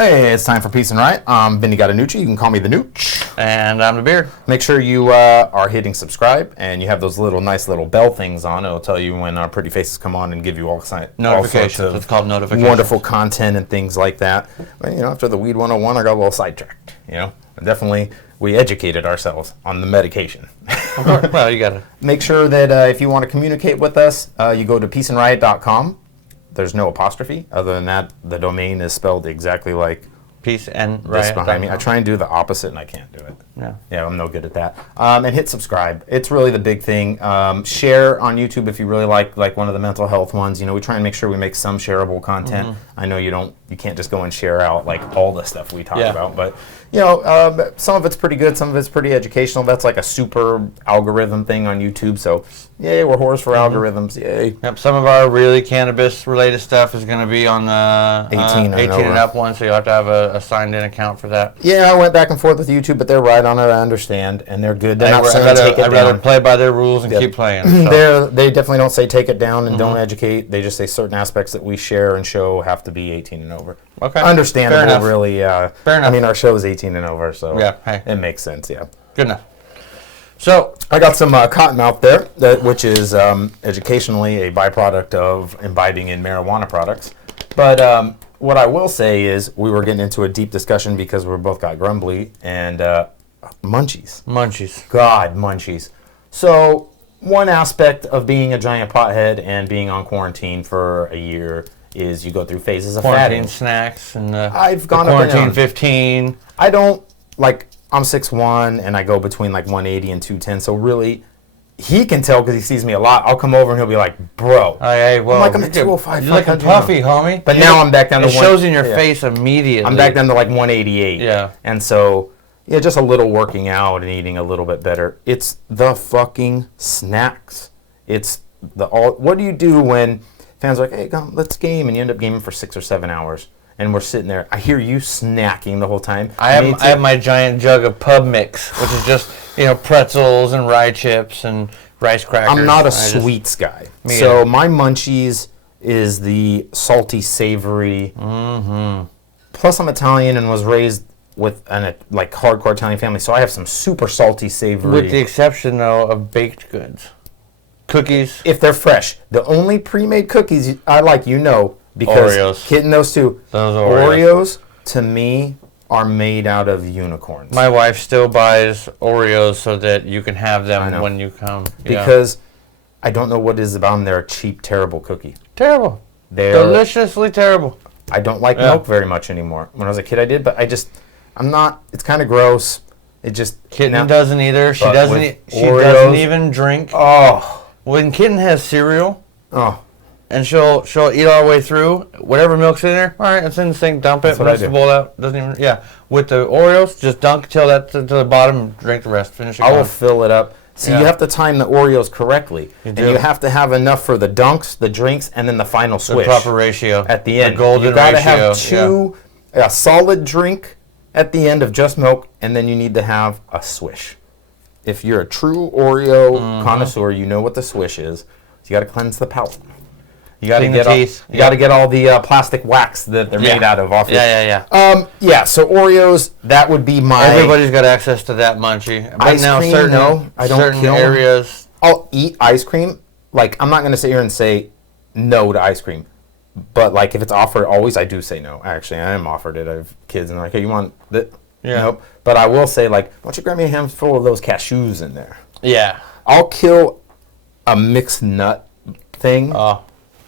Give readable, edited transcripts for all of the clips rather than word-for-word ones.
Hey, it's time for Peace and Riot. I'm Vinny Gattanucci. You can call me the Nooch. And I'm the Beard. Make sure you are hitting subscribe and you have those nice little bell things on. It'll tell you when our pretty faces come on and give you all notifications. It's called notifications. Wonderful content and things like that. But, after the Weed 101, I got a little sidetracked. Definitely we educated ourselves on the medication. Of course. Well, you got to make sure that if you want to communicate with us, you go to peaceandriot.com. There's no apostrophe. Other than that, the domain is spelled exactly like Peace and Riot. This behind me. I try and do the opposite, and I can't do it. Yeah, I'm no good at that. And hit subscribe. It's really the big thing. Share on YouTube if you really like one of the mental health ones. We try and make sure we make some shareable content. Mm-hmm. I know you can't just go and share out all the stuff we talk about, but some of it's pretty good. Some of it's pretty educational. That's like a super algorithm thing on YouTube. So yay, we're whores for algorithms. Yay. Yep. Some of our really cannabis related stuff is going to be on the 18 and up one, so you have to have a signed in account for that. Yeah, I went back and forth with YouTube, but they're right on it. I understand, and they're good. They're not saying take it down. I'd rather play by their rules and keep playing. So. They definitely don't say take it down and don't educate. They just say certain aspects that we share and show have to be 18 and over. Okay. Understandable, really. Fair enough. I mean, our show is 18 and over, so it makes sense. Yeah. Good enough. So I got some cottonmouth there, which is educationally a byproduct of imbibing in marijuana products. But what I will say is we were getting into a deep discussion because we both got grumbly and Munchies. God, Munchies. So one aspect of being a giant pothead and being on quarantine for a year is you go through phases of quarantine fatting. Snacks and I've gone quarantine up and down. 15. I don't I'm 6'1" and I go between 180 and 210. So really, he can tell because he sees me a lot. I'll come over and he'll be like, "Bro." Hey, well, I'm at 205. You're looking puffy, homie. But now I'm back down to it shows in your face immediately. I'm back down to 188. Yeah. And so, just a little working out and eating a little bit better. It's the fucking snacks. It's what do you do when fans are like, "Hey, come, let's game," and you end up gaming for 6 or 7 hours? And we're sitting there. I hear you snacking the whole time. I have my giant jug of pub mix, which is just pretzels and rye chips and rice crackers. I'm not a sweets guy, so my Munchies is the salty, savory. Mm-hmm. Plus, I'm Italian and was raised with an hardcore Italian family, so I have some super salty, savory. With the exception, though, of baked goods, cookies. If they're fresh, the only pre-made cookies I like, because Oreos. Getting those two. Those Oreos, to me, are made out of unicorns. My wife still buys Oreos so that you can have them when you come. Because I don't know what it is about them. They're a cheap, terrible cookie. Terrible. They're deliciously terrible. I don't like milk very much anymore. When I was a kid, I did, but I'm not. It's kind of gross. It just Kitten doesn't either. She doesn't. She doesn't even drink. Oh, when Kitten has cereal. Oh. And she'll eat all the way through. Whatever milk's in there, all right, it's in the sink. Dump it. Rinse the bowl out. Doesn't even. With the Oreos, just dunk till that to the bottom. Drink the rest. Finish it. I will fill it up. See, you have to time the Oreos correctly, and you have to have enough for the dunks, the drinks, and then the final swish. The proper ratio at the end. The golden you gotta ratio. have a solid drink at the end of just milk, and then you need to have a swish. If you're a true Oreo connoisseur, you know what the swish is. So you got to cleanse the palate. You got to get teeth. You got to get all the plastic wax that they're made out of off. So Oreos, that would be my. Everybody's got access to that munchie. But ice now cream, I don't certain areas. I'll eat ice cream. I'm not going to sit here and say no to ice cream, but if it's offered, always I do say no. Actually, I am offered it. I have kids and they're like, "Hey, you want that?" Yeah. Nope. But I will say why don't you grab me a handful of those cashews in there? Yeah. I'll kill a mixed nut thing.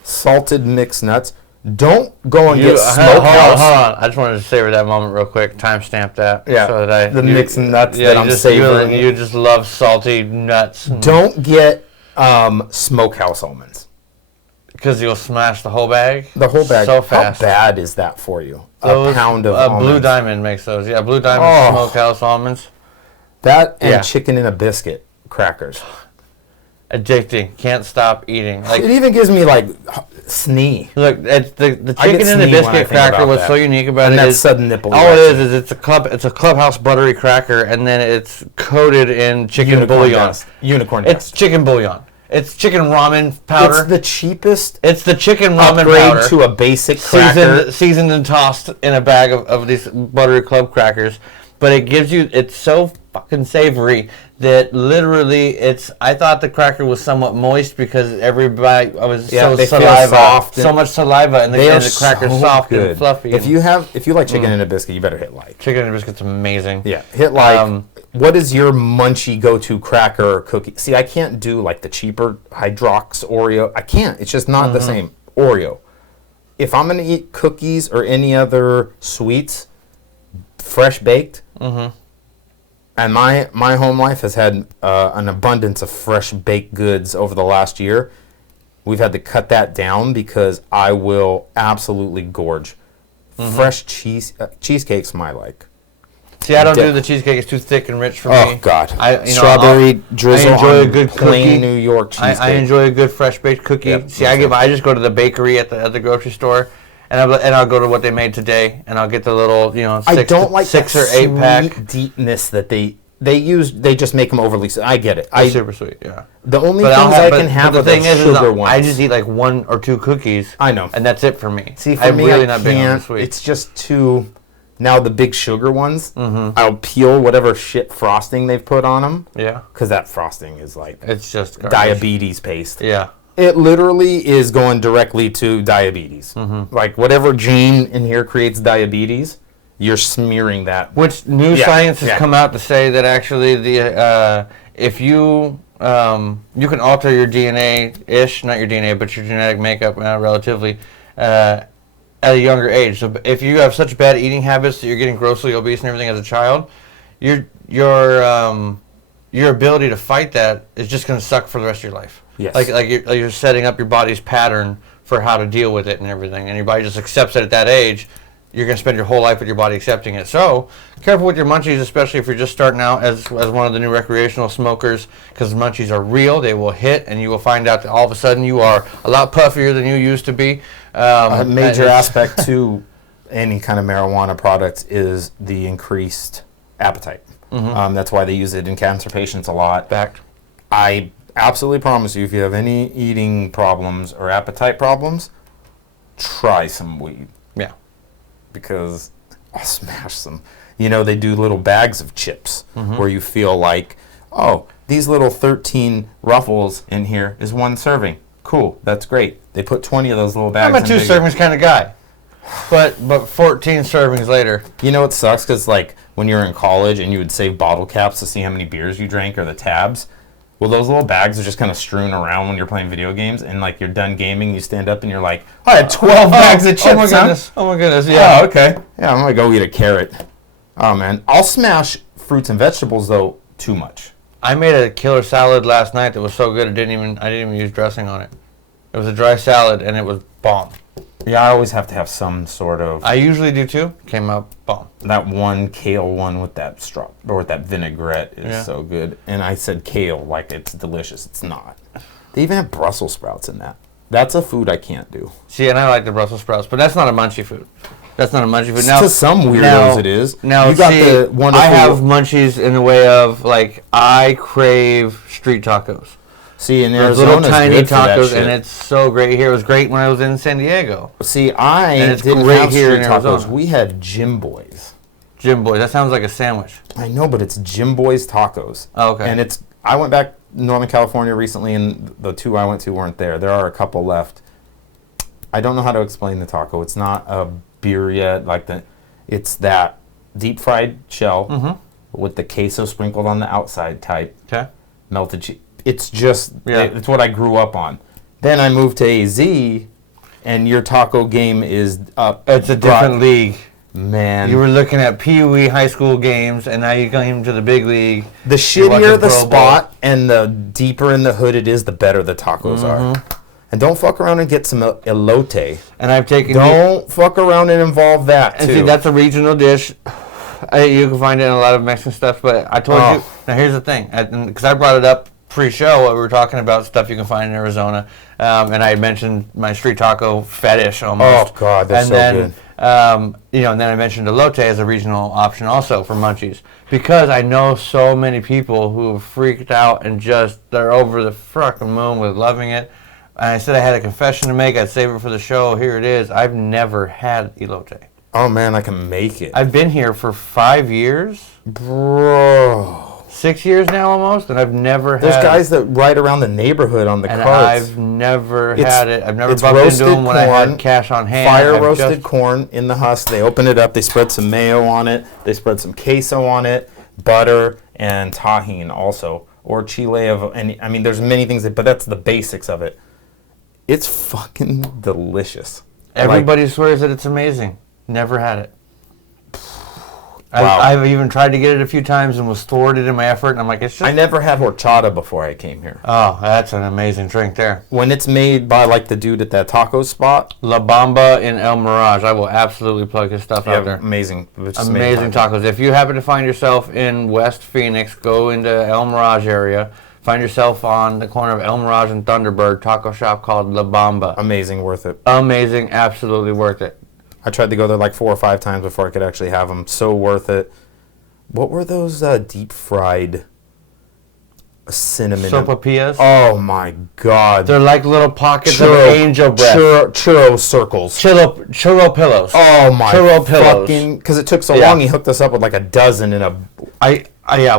Salted mixed nuts. Don't go and get smokehouse. Hold on. I just wanted to savor that moment real quick. Timestamp that. Yeah. So that the mixed nuts that I'm savoring. You just love salty nuts. Don't get smokehouse almonds. Because you'll smash the whole bag? The whole bag. So fast. How bad is that for you? A pound of almonds. Blue Diamond makes those. Yeah, Blue Diamond smokehouse almonds. That and chicken in a biscuit crackers. Addicting. Can't stop eating. It even gives me snee. Look, the chicken in the biscuit cracker. What's so unique about it is sudden nipple. All it is it's a Clubhouse buttery cracker, and then it's coated in chicken bouillon. Unicorn. It's chicken bouillon. It's chicken ramen powder. It's the cheapest It's the chicken ramen upgrade powder. to a basic cracker. Seasoned and tossed in a bag of these buttery club crackers. But it gives you, it's so fucking savory that literally I thought the cracker was somewhat moist because every bite was so they feel saliva. soft So much saliva and the cracker's soft good. and fluffy. If you like chicken in a biscuit, you better hit like. Chicken and biscuit's amazing. Yeah, hit like. What is your munchie go-to cracker or cookie? See, I can't do like the cheaper Hydrox Oreo. I can't. It's just not the same. Oreo. If I'm going to eat cookies or any other sweets, fresh baked, and my home life has had an abundance of fresh baked goods over the last year, we've had to cut that down because I will absolutely gorge. Fresh cheesecake's my like. See, I don't do the cheesecake. It's too thick and rich for me. Oh, God. Strawberry drizzle I enjoy on a good plain cookie. New York cheesecake. I enjoy a good fresh baked cookie. Yep, See, I just go to the bakery at the grocery store, and I'll go to what they made today, and I'll get the little six or eight pack deepness that they use. They just make them overly. I get it. It's super sweet. Yeah. The only things I can have are the sugar ones. I just eat like 1 or 2 cookies. I know, and that's it for me. See, for me, really I not big on the can't. sweet. It's just too. Now the big sugar ones, I'll peel whatever shit frosting they've put on them. Yeah. Because that frosting is like it's just garbage. Diabetes paste. Yeah. It literally is going directly to diabetes. Like whatever gene in here creates diabetes, you're smearing that. Which new science has come out to say that actually if you can alter your DNA-ish, not your DNA, but your genetic makeup relatively, at a younger age. So if you have such bad eating habits that you're getting grossly obese and everything as a child, your ability to fight that is just going to suck for the rest of your life. Yes. Like you're setting up your body's pattern for how to deal with it and everything, and your body just accepts it at that age. You're going to spend your whole life with your body accepting it. So careful with your munchies, especially if you're just starting out as one of the new recreational smokers, because munchies are real. They will hit, and you will find out that all of a sudden you are a lot puffier than you used to be. A major aspect to any kind of marijuana product is the increased appetite. That's why they use it in cancer patients a lot. Fact. I absolutely promise you, if you have any eating problems or appetite problems, try some weed. Yeah. Because I'll smash some. You know, they do little bags of chips where you feel like, oh, these little 13 ruffles in here is 1 serving. Cool, that's great. They put 20 of those little bags. I'm a 2 servings kind of guy, but 14 servings later. You know what sucks? Because like when you're in college and you would save bottle caps to see how many beers you drank or the tabs. Well, those little bags are just kind of strewn around when you're playing video games, and like you're done gaming, you stand up and you're like, I had 12 bags of chips. Oh my goodness! Oh my goodness! Yeah. Oh, okay. Yeah, I'm gonna go eat a carrot. Oh man, I'll smash fruits and vegetables though too much. I made a killer salad last night that was so good I didn't even use dressing on it. It was a dry salad and it was bomb. Yeah, I always have to have some sort of. I usually do too. Came out bomb. That one kale one with that with that vinaigrette is so good. And I said kale like it's delicious. It's not. They even have Brussels sprouts in that. That's a food I can't do. See, and I like the Brussels sprouts, but that's not a munchie food. That's not a munchie food. Now, to some weirdos it is. Now, you got the wonderful. I have munchies in the way of like I crave street tacos. See, in There's Arizona, little tiny tacos, and it's so great here. It was great when I was in San Diego. See, I didn't have street tacos. We had Jim Boys. Jim Boys. That sounds like a sandwich. I know, but it's Jim Boys tacos. Oh, okay. And I went back to Northern California recently, and the 2 I went to weren't there. There are a couple left. I don't know how to explain the taco. It's not a birria it's that deep fried shell with the queso sprinkled on the outside type. Okay. Melted cheese. It's just, it's what I grew up on. Then I moved to AZ, and your taco game is up. It's a different league. Man. You were looking at Pee Wee high school games, and now you came to the big league. The shittier the spot and the deeper in the hood it is, the better the tacos are. And don't fuck around and get some elote. And I've taken. Don't fuck around and involve that, too. And see, that's a regional dish. You can find it in a lot of Mexican stuff, but I told you. Now, here's the thing. Because I brought it up pre-show, what we were talking about, stuff you can find in Arizona. And I had mentioned my street taco fetish almost. Oh God, that's so good. And then I mentioned elote as a regional option also for Munchies because I know so many people who have freaked out and they're over the fucking moon with loving it. And I said I had a confession to make. I'd save it for the show. Here it is. I've never had elote. Oh man, I can make it. I've been here for 5 years. Bro. 6 years now almost, and I've never had. There's guys that ride around the neighborhood on the and carts. I've never had it. I've never it's bumped into roasted them when I had corn, cash on hand. Fire roasted corn in the husk. They open it up. They spread some mayo on it. They spread some queso on it, butter, and tahini also, or chile of any. I mean, there's many things, but that's the basics of it. It's fucking delicious. Everybody swears that it's amazing. Never had it. Wow. I've even tried to get it a few times and was thwarted in my effort. And I'm like, it's just. I never had horchata before I came here. Oh, that's an amazing drink there. When it's made by like the dude at that taco spot. La Bamba in El Mirage. I will absolutely plug his stuff out there. Amazing. Amazing tacos. If you happen to find yourself in West Phoenix, go into El Mirage area. Find yourself on the corner of El Mirage and Thunderbird, taco shop called La Bamba. Amazing, worth it. Amazing, absolutely worth it. I tried to go there like 4 or 5 times before I could actually have them. So worth it. What were those deep fried cinnamon? Sopapillas? Oh my God. They're like little pockets of angel breath. Churro circles. Churro pillows. Oh my churro pillows. Fucking, because it took so long, he hooked us up with like a dozen in a.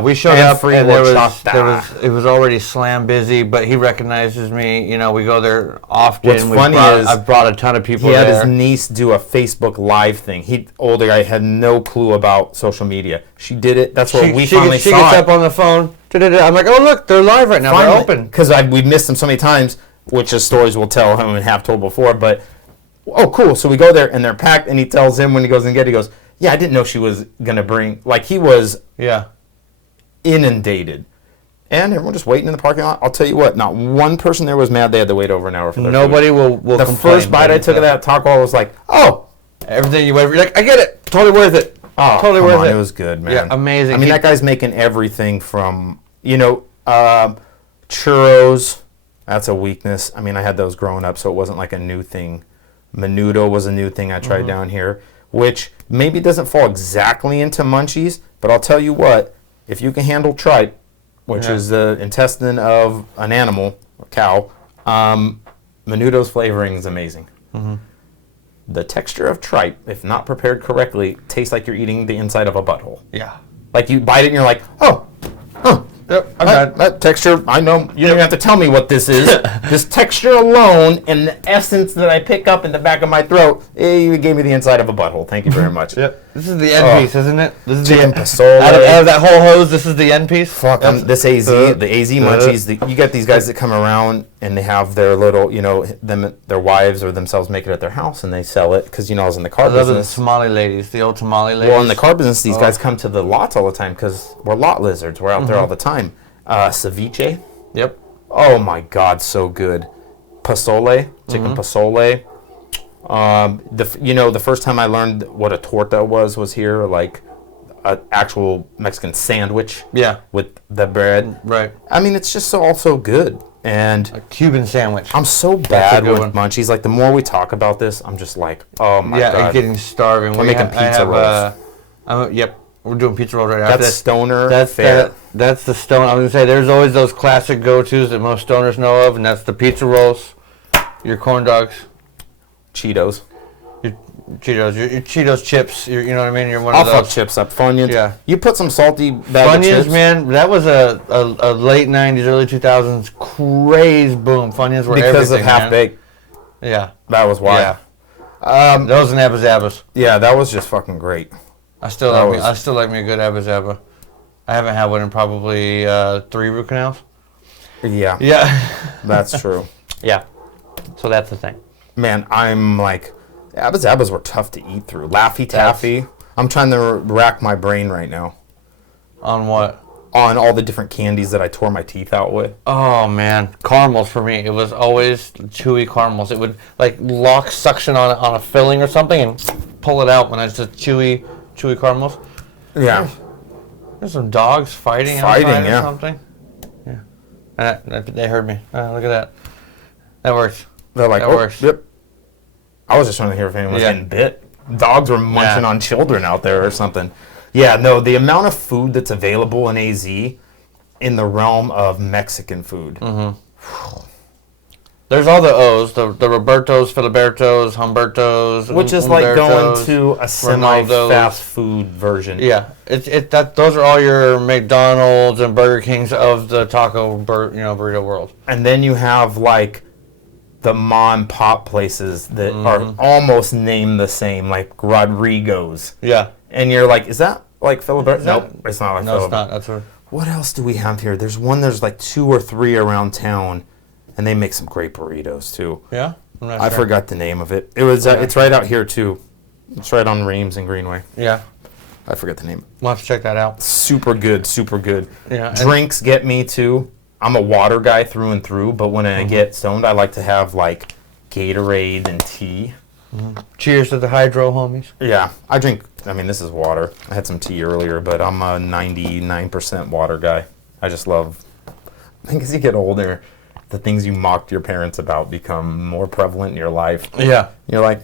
We showed up and it it was already slam busy, but he recognizes me. You know, we go there often. What's funny is I've brought a ton of people there. there. He had his niece do a Facebook Live thing. Older guy, had no clue about social media. She did it. That's where we finally saw it. She gets up on the phone. I'm like, oh look, they're live right now. They're open. Because we've missed them so many times, which is stories we'll tell him and have told before. But oh, cool. So we go there and they're packed. And he tells him when he goes and he goes, yeah, I didn't know she was gonna bring. Like he was. Yeah. Inundated, and everyone just waiting in the parking lot. I'll tell you what, not one person there was mad they had to wait over an hour for their Nobody food. will the complain. First bite I took of that taco, I was like, oh, everything you went, you're like, I get it, totally worth it. Oh, totally worth it. It was good, man. Yeah, amazing. I mean, that guy's making everything from churros. That's a weakness. I mean, I had those growing up, so it wasn't like a new thing. Menudo was a new thing I tried down here, which maybe doesn't fall exactly into Munchies, but I'll tell you what. If you can handle tripe, which is the intestine of an animal, a cow, Menudo's flavoring is amazing. Mm-hmm. The texture of tripe, if not prepared correctly, tastes like you're eating the inside of a butthole. Yeah. Like you bite it and you're like, oh, huh. Yep, that texture, I know, you don't even have to tell me what this is. This texture alone and the essence that I pick up in the back of my throat, you gave me the inside of a butthole. Thank you very much. Yep. This is the end piece, isn't it? This is chicken the pasole. Out of that whole hose, this is the end piece? Fuck, this AZ, the AZ Munchies, you get these guys that come around and they have their little, their wives or themselves make it at their house and they sell it because, I was in the car business. Those are the Somali ladies, the old Somali ladies. Well, in the car business, these guys come to the lots all the time because we're lot lizards. We're out there all the time. Ceviche. Yep. Oh my God, so good. Pasole, chicken pasole. The first time I learned what a torta was here, like an actual Mexican sandwich. Yeah. With the bread. Right. I mean, it's just so good. And a Cuban sandwich. I'm so bad with Munchies. Like the more we talk about this, I'm just like, oh my God. Yeah, getting starving. We're making pizza rolls. Yep. We're doing pizza rolls right after. That's stoner. That's the stone. I was gonna say there's always those classic go-tos that most stoners know of, and that's the pizza rolls, your corn dogs, Cheetos, your Cheetos chips. You know what I mean? You're one of those. I'll fuck chips up. Funyuns. Yeah. You put some salty bag of chips. Funyuns, man. That was a late '90s, early 2000s craze boom. Funyuns were because everything, of half baked. Yeah. That was why. Yeah. Those and Abba Zabbas. Yeah, that was just fucking great. I still like me a good Abba Zabba. I haven't had one in probably 3 root canals. Yeah. Yeah. That's true. Yeah. So that's the thing. Man, I'm like, Abba Zabbas were tough to eat through. Laffy Taffy. I'm trying to rack my brain right now. On what? On all the different candies that I tore my teeth out with. Oh, man. Caramels for me. It was always chewy caramels. It would, like, lock suction on a filling or something and pull it out when it's just chewy caramels. Yeah. There's some dogs fighting outside or something. Yeah. And they heard me. Look at that. That works. They're like, That works. Yep. I was just trying to hear if anyone was getting bit. Dogs were munching on children out there or something. Yeah, no, the amount of food that's available in AZ in the realm of Mexican food. Mm-hmm. There's all the O's, the Robertos, Filibertos, Humbertos, Which is like going to a semi-fast food version. Yeah, those are all your McDonald's and Burger Kings of the burrito world. And then you have like the mom and pop places that are almost named the same, like Rodrigo's. Yeah. And you're like, is that like Filiberto? Nope, it's not like Filiberto. No, it's not. That's what else do we have here? There's like 2 or 3 around town, and they make some great burritos too. Yeah? I forgot the name of it. It was. It's right out here too. It's right on Reams and Greenway. Yeah. I forget the name. We'll have to check that out. Super good, super good. Yeah. Drinks get me too. I'm a water guy through and through, but when I get stoned, I like to have like Gatorade and tea. Mm-hmm. Cheers to the hydro, homies. Yeah, I drink. I mean, this is water. I had some tea earlier, but I'm a 99% water guy. I just love. I think as you get older, the things you mocked your parents about become more prevalent in your life. Yeah. You're like,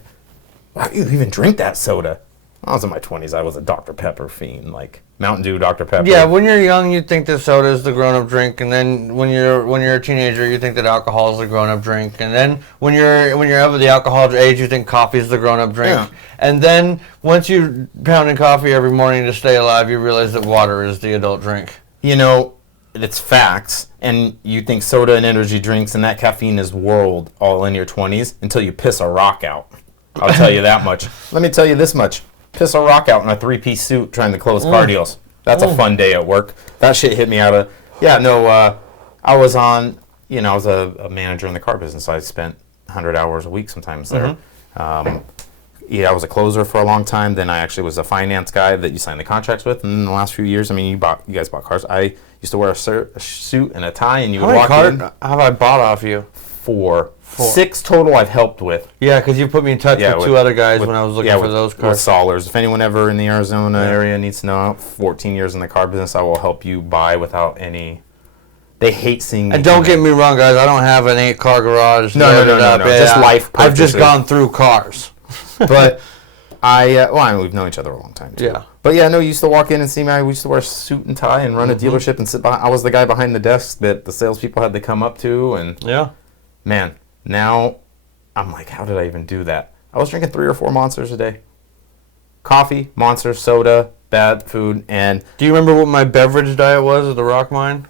why do you even drink that soda? When I was in my 20s, I was a Dr. Pepper fiend, like Mountain Dew, Dr. Pepper. Yeah, when you're young, you think that soda is the grown-up drink, and then when you're a teenager, you think that alcohol is the grown-up drink, and then when you're of the alcohol age, you think coffee is the grown-up drink, and then once you pounding coffee every morning to stay alive, you realize that water is the adult drink. You know, it's facts, and you think soda and energy drinks and that caffeine is world all in your 20s until you piss a rock out. I'll tell you that much. Let me tell you this much. Piss a rock out in a 3-piece suit trying to close car deals. That's a fun day at work. That shit hit me out of... Yeah, no, I was on... You know, I was a manager in the car business. I spent 100 hours a week sometimes there. I was a closer for a long time. Then I actually was a finance guy that you sign the contracts with. And in the last few years, I mean, you guys bought cars. I used to wear a suit and a tie, and you would walk in. How many cars have I bought off you? 4. 6 total I've helped with. Yeah, because you put me in touch with 2 other guys when I was looking for those cars. With Solers. If anyone ever in the Arizona area needs to know, 14 years in the car business, I will help you buy without any... They hate seeing me. And don't get me wrong, guys. I don't have an 8-car garage. No. Just life purchases. I've just gone through cars. But we've known each other a long time, too. Yeah. But yeah, no, you used to walk in and see me. We used to wear a suit and tie and run a dealership and sit behind. I was the guy behind the desk that the salespeople had to come up to. And man, now... I'm like, how did I even do that? I was drinking 3 or 4 Monsters a day. Coffee, Monster, soda, bad food, and... Do you remember what my beverage diet was at the Rock Mine?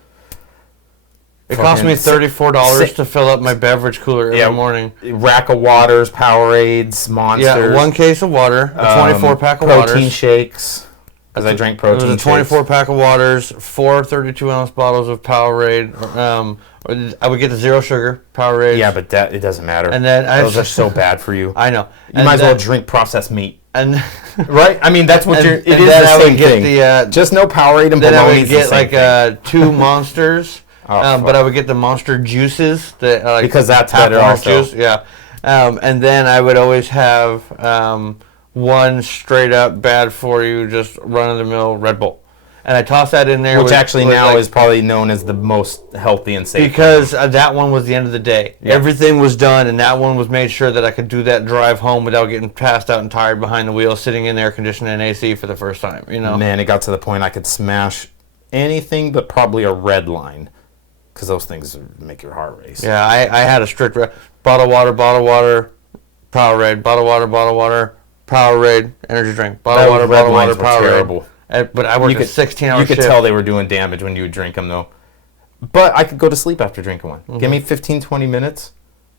It cost me $34 to fill up my beverage cooler every morning. Rack of waters, Powerades, Monsters. Yeah, 1 case of water, a 24-pack of waters. Protein shakes, because I drank protein shakes. It was a 24-pack of waters, 4 32-ounce bottles of Powerade. I would get the 0 sugar Powerade. Yeah, but it doesn't matter. And then those are so bad for you. I know. You might as well drink processed meat. And right? I mean, that's what it is the same thing. Just no Powerade and bologna. Then I would get like 2 Monsters, but I would get the Monster juices because that's better also. Juice. Yeah, and then I would always have 1 straight up bad for you, just run of the mill Red Bull. And I tossed that in there. Which actually now is probably known as the most healthy and safe. Because that one was the end of the day. Yeah. Everything was done, and that one was made sure that I could do that drive home without getting passed out and tired behind the wheel, sitting in air conditioning and AC for the first time. You know. Man, it got to the point I could smash anything but probably a red line, because those things make your heart race. Yeah, I had a strict bottle water, Powerade, bottle water, Powerade, energy drink, bottle water, Powerade. Terrible. But I worked a 16-hour shift. You could tell they were doing damage when you would drink them, though. But I could go to sleep after drinking one. Give me 15, 20 minutes,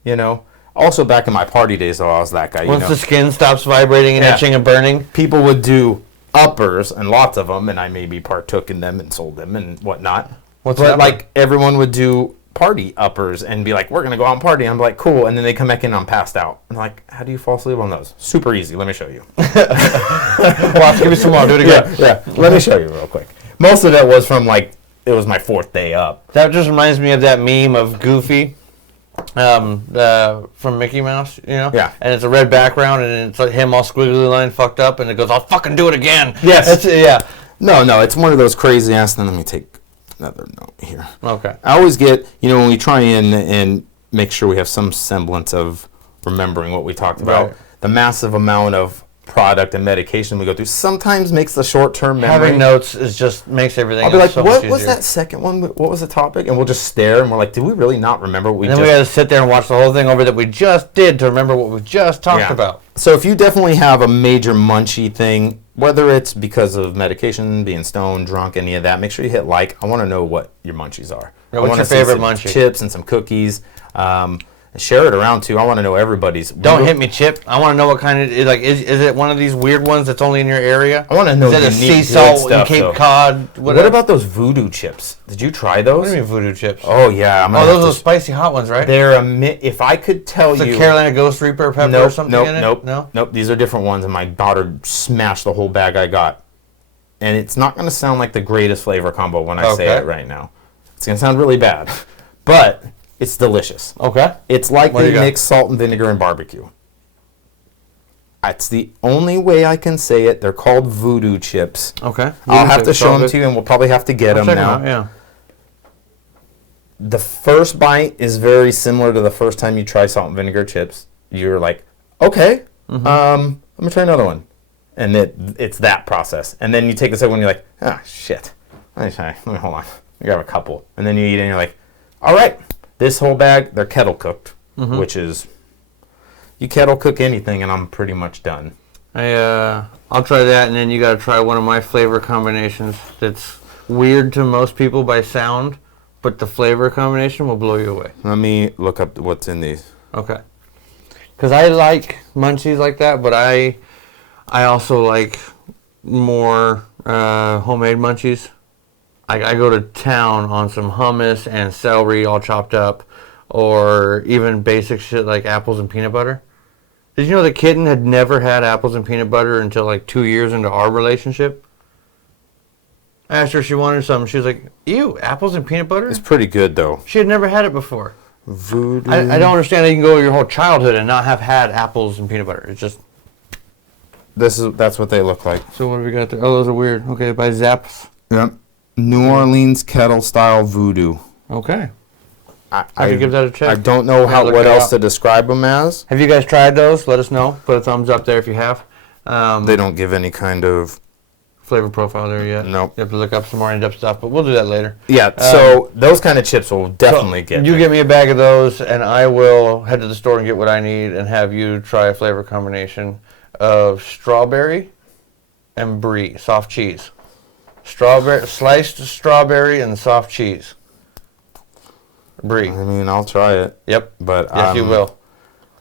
you know. Also, back in my party days, though, I was that guy. Once the skin stops vibrating and itching and burning. People would do uppers, and lots of them, and I maybe partook in them and sold them and whatnot. But, like, everyone would do party uppers and be like, we're going to go out and party. I'm like, cool. And then they come back in and I'm passed out. I'm like, how do you fall asleep on those? Super easy. Let me show you. Watch, give me some more. Do it again. Yeah. Let me show you real quick. Most of that was from like, it was my 4th day up. That just reminds me of that meme of Goofy from Mickey Mouse, you know? Yeah. And it's a red background and it's like him all squiggly line fucked up and it goes, I'll fucking do it again. Yes. Yeah. No, it's one of those crazy ass. Then let me take another note here. Okay. I always get, you know, when we try and make sure we have some semblance of remembering what we talked about. Right. The massive amount of product and medication we go through sometimes makes the short-term memory. Having notes is just makes everything. I'll be like, so what much was easier. that second one? What was the topic? And we'll just stare and we're like, did we really not remember what we And then just we got to sit there and watch the whole thing over that we just did to remember what we just talked Yeah. about. So if you definitely have a major munchie thing, whether it's because of medication, being stoned, drunk, any of that, make sure you hit like. I want to know what your munchies are. Yeah, I what's wanna your see favorite some munchie? Chips and some cookies. Share it around too. I want to know everybody's. Don't hit me, Chip. I want to know what kind of is it one of these weird ones that's only in your area? I want to know Is it a unique, sea good salt and stuff, Cape though. Cod? What about those voodoo chips? Did you try those? What do you mean voodoo chips? Oh yeah. I'm gonna Oh, have those to are spicy hot ones, right? They're if I could tell It's you. a Carolina Ghost Reaper pepper or something in it? Nope. These are different ones, and my daughter smashed the whole bag I got. And it's not going to sound like the greatest flavor combo when I say Okay. it right now. It's going to sound really bad, but it's delicious. Okay. It's like What do they you got? mix salt and vinegar and barbecue. That's the only way I can say it. They're called voodoo chips. Okay. I'll have to show them to you, and we'll probably have to get them Check 'em now. out, yeah. The first bite is very similar to the first time you try salt and vinegar chips. You're like, okay, Mm-hmm. let me try another one. And it's that process. And then you take the second one, you're like, ah, shit. Let me hold on. You grab a couple. And then you eat it, and you're like, all right, this whole bag, they're kettle cooked, which is, you kettle cook anything, and I'm pretty much done. I'll try that, and then you got to try one of my flavor combinations that's weird to most people by sound, but the flavor combination will blow you away. Let me look up what's in these. Okay. Because I like munchies like that, but I also like more homemade munchies. I go to town on some hummus and celery all chopped up, or even basic shit like apples and peanut butter. Did you know the kitten had never had apples and peanut butter until like 2 years into our relationship? I asked her if she wanted some. She was like, ew, apples and peanut butter? It's pretty good, though. She had never had it before. Voodoo. I don't understand how you can go your whole childhood and not have had apples and peanut butter. It's just... That's what they look like. So what do we got there? Oh, those are weird. Okay, by Zapp's. Yep. New Orleans kettle style voodoo. Okay. I could give that a check. I don't know Yeah, look what it else up. to describe them as. Have you guys tried those? Let us know. Put a thumbs up there if you have. They don't give any kind of. Flavor profile there yet. Nope. You have to look up some more in-depth stuff, but we'll do that later. Yeah, so those kind of chips will definitely get. You me. give me a bag of those, and I will head to the store and get what I need, and have you try a flavor combination of strawberry and brie, soft cheese. Sliced strawberry and soft cheese. Brie. I mean, I'll try it. Yep. But Yes, you will.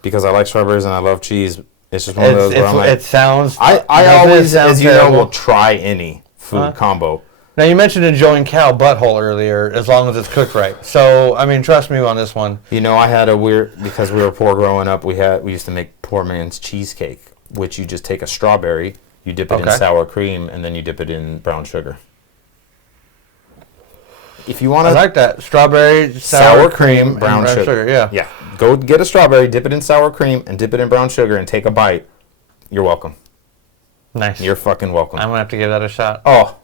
because I like strawberries and I love cheese. It's just one of those where I'm like, It sounds. I doesn't always, it sound as you terrible? know, will try any food combo. Now, you mentioned enjoying cow butthole earlier, as long as it's cooked right. So, I mean, trust me on this one. You know, I had a weird, because we were poor growing up, we used to make poor man's cheesecake, which you just take a strawberry, you dip it in Okay. sour cream, and then you dip it in brown sugar. If you want I to, like that. Strawberry, sour cream, and brown sugar. Yeah. Go get a strawberry, dip it in sour cream, and dip it in brown sugar, and take a bite. You're welcome. Nice. You're fucking welcome. I'm going to have to give that a shot. Oh,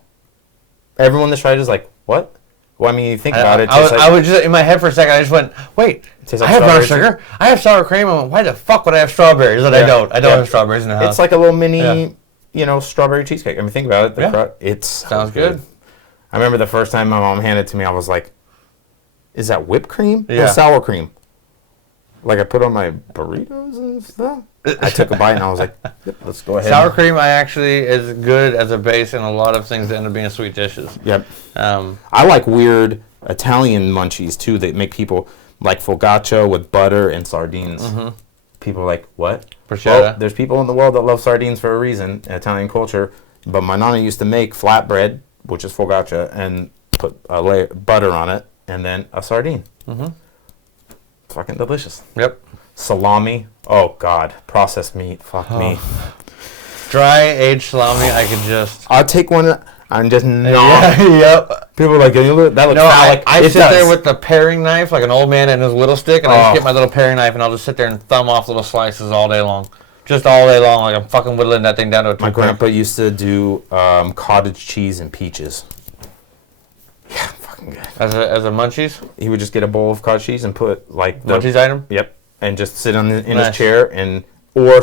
everyone that tried is like, what? Well, I mean, you think about it. I was just, in my head for a second, I just went, wait, tastes I like have brown strawberries. sugar, I have sour cream, I went, why the fuck would I have strawberries? But I Yeah. don't. I don't Yeah. have strawberries in the house. It's like a little mini, Yeah. strawberry cheesecake. I mean, think about it. Yeah. It's so Sounds good. I remember the first time my mom handed it to me, I was like, is that whipped cream Yeah. or sour cream? Like I put on my burritos and stuff. I took a bite and I was like, yep, let's go ahead. Sour cream, I actually is good as a base in a lot of things that end up being sweet dishes. Yep. Um, I like weird Italian munchies too that make people like focaccia with butter and sardines. People are like, what? Bruschetta. Well, there's people in the world that love sardines for a reason, Italian culture. But my nana used to make flatbread, which is focaccia, and put a layer butter on it, and then a sardine. Fucking delicious. Yep. Salami. Oh God, processed meat. Fuck me. Dry aged salami, I could just. I'll take one and just gnaw. Yep. People are like, that looks No, phallic. I It sit does. there with the paring knife, like an old man and his whittle stick, and I just Oh. get my little paring knife and I'll just sit there and thumb off little slices all day long. Just all day long, like I'm fucking whittling that thing down to a My toothpick. grandpa used to do cottage cheese and peaches. Yeah, fucking fucking good. As a Munchies? He would just get a bowl of cottage cheese and put like Munchies item? Yep, and just sit in Nice. his chair or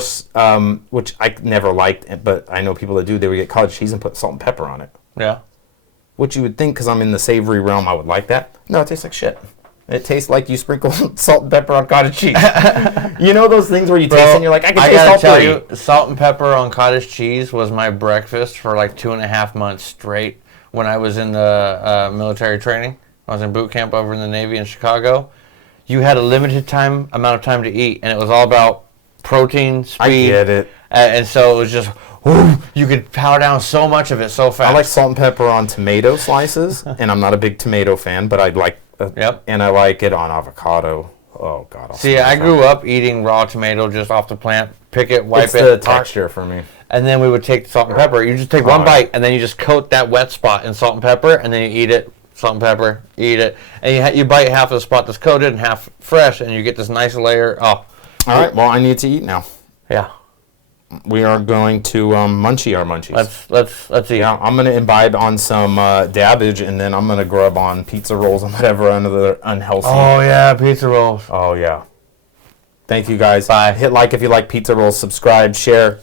which I never liked, but I know people that do. They would get cottage cheese and put salt and pepper on it. Yeah. Which you would think, because I'm in the savory realm, I would like that. No, it tastes like shit. It tastes like you sprinkle salt and pepper on cottage cheese. You know those things where you taste it and you're like, I can taste all tell three. you, salt and pepper on cottage cheese was my breakfast for like 2.5 months straight when I was in the military training. I was in boot camp over in the Navy in Chicago. You had a limited amount of time to eat, and it was all about protein, speed. I get it. And so it was just, whoo, you could power down so much of it so fast. I like salt and pepper on tomato slices, and I'm not a big tomato fan, but I'd like, and I like it on avocado. Oh God! See, I grew up eating raw tomato just off the plant, pick it, wipe It's it. the texture for me. And then we would take the salt and pepper. You just take one bite, and then you just coat that wet spot in salt and pepper, and then you eat it, salt and pepper, eat it. And you bite half of the spot that's coated and half fresh, and you get this nice layer. Oh. All right, well, I need to eat now. Yeah. We are going to munchie our munchies. Let's eat. Yeah, I'm going to imbibe on some dabbage, and then I'm going to grub on pizza rolls and whatever other unhealthy. Oh, yeah, pizza rolls. Oh, yeah. Thank you, guys. Bye. Hit like if you like pizza rolls. Subscribe, share.